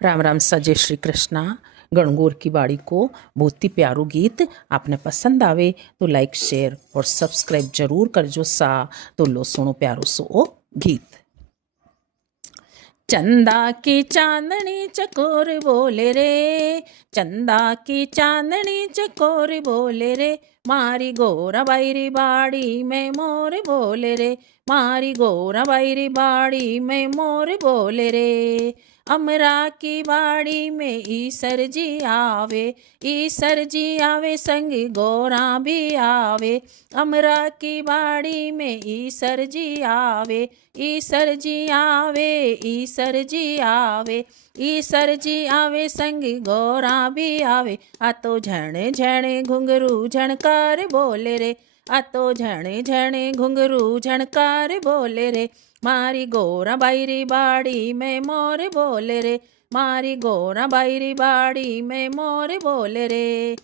राम राम सा जय श्री कृष्णा। गणगौर की बाड़ी को बहुत ही प्यारू गीत आपने पसंद आवे तो लाइक शेयर और सब्सक्राइब जरूर करजो सा। तो लो सुनो प्यारो सो ओ गीत। चंदा की चांदनी चकोर बोले रे, चंदा की चांदनी चकोर बोले रे, मारी गोरा बैरी बाड़ी में मोर बोले रे, मारी गोरा बैरी बाड़ी में मोर बोले रे। अमरा की बाड़ी में ईसर जी आवे, ईसर जी आवे संग गोरा भी आवे। अमरा की बाड़ी में ईसर जी आवे, ईसर जी आवे, ईसर जी आवे, ईसर जी आवे संग गोरा भी आवे। आ तो झणे झणे घुंघरू झणकार बोले रे, आ तो झणे झणे घुंघरू झणकार बोले रे, मारी गोरा बैरी बाड़ी में मोर बोले रे, मारी गोरा बैरी बाड़ी में मोर बोले रे।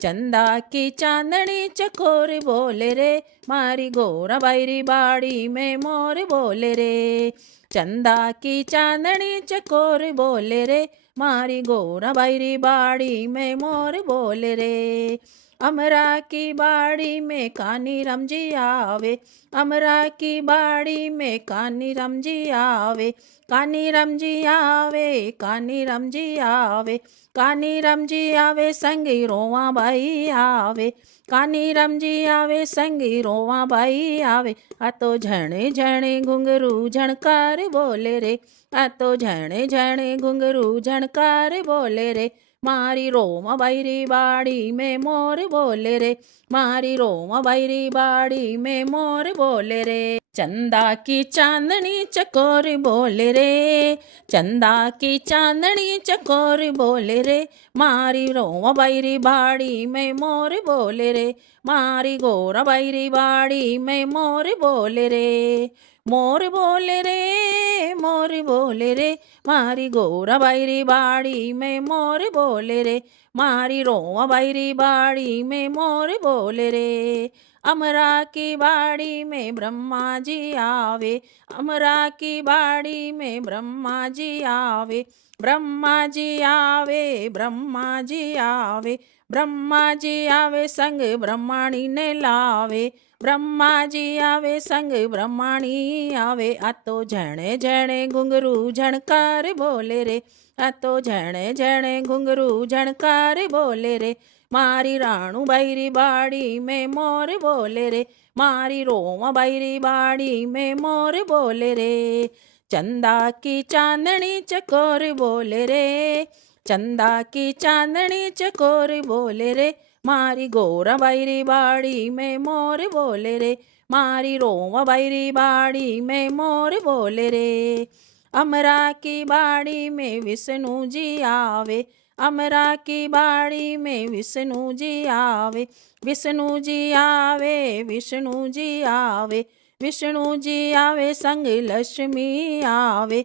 चंदा की चांदनी चकोर बोले रे, मारी गोरा बैरी बाड़ी में मोर बोले रे। चंदा की चांदनी चकोर बोले रे, मारी गोरा बैरी बाड़ी में मोर बोले रे। अमरा की बाड़ी में कानी राम जी आवे, अमरा की बाड़ी में कानी राम जी आवे, कानी राम जी आवे, कानी राम जी आवे, कानी राम जी आवे संगी रोवा बाई आवे, कानी राम जी आवे संगी रोवा बाई आवे। आ तो झणे झणे घुंघरू झणकार बोले रे, आ तो झणे झणे घुंघरू झणकार बोले रे, मारी रोमा बैरी बाड़ी में मोर बोले रे, मारी रोमा बैरी बाड़ी में मोर बोले रे। चंदा की चांदनी चकोर बोले रे, चंदा की चांदनी चकोर बोले रे, मारी रोमा बैरी बाड़ी में मोर बोले रे, मारी गोरा बैरी बाड़ी में मोर बोले रे। मोर बोले रे, मोर बोले रे, मारी गोरा बैरी बाड़ी में मोर बोले रे, मारी रोमा बैरी बाड़ी में मोर बोले रे। अमरा की बाड़ी में ब्रह्मा जी आवे, अमरा की बाड़ी में ब्रह्मा जी आवे, ब्रह्मा जी आवे, ब्रह्मा जी आवे, ब्रह्मा जी आवे संग ब्रह्माणी ने लावे, ब्रह्मा जी आवे संग ब्रह्माणी आवे। आ तो झणे झणे घुंघरू झणकार बोले रे, आ तो झणे झणे घुंघरू झणकार बोले रे, मारी राणू बैरी बाड़ी में मोर बोले रे, मारी रोमा बैरी बाड़ी में मोर बोले रे। चंदा की चांदनी चकोर बोले रे, चंदा की चांदनी चकोर बोले रे, मारी गोरा बैरी बाड़ी में मोर बोले रे, मारी रोमा बैरी बाड़ी में मोर बोले रे। अमरा की बाड़ी में विष्णु जी आवे, अमरा की बाड़ी में विष्णु जी आवे, विष्णु जी आवे, विष्णु जी आवे, विष्णु जी आवे संग लक्ष्मी आवे,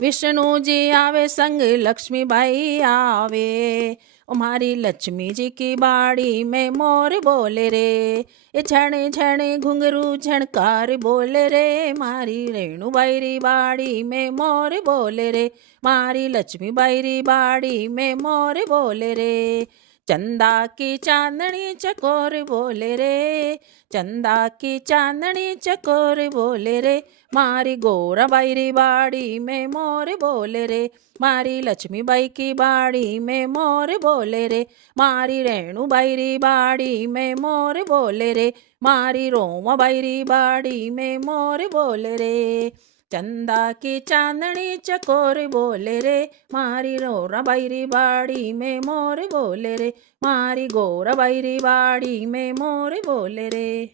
विष्णु जी आवे संग लक्ष्मी बाई आवे। हमारी लक्ष्मी जी की बाड़ी में मोर बोले रे, ये झणे झणे घुंघरू झणकार बोले रे, मारी रेणु बैरी बाड़ी में मोर बोले रे, मारी लक्ष्मी बैरी बाड़ी में मोर बोले रे। चंदा की चांदनी चकोर बोले रे, चंदा की चांदनी चकोर बोले रे, मारी गोरा बैरी बाड़ी में मोर बोले रे, मारी लक्ष्मी बाई की बाड़ी में मोर बोले रे, मारी रेणु बैरी बाड़ी में मोर बोले रे, मारी रोमा बैरी बाड़ी में मोर बोले रे। चंदा की चांदनी चकोर बोले रे, मारी रोरा बैरी बाड़ी में मोर बोले रे, मारी गोरा बैरी बाड़ी में मोर बोले रे।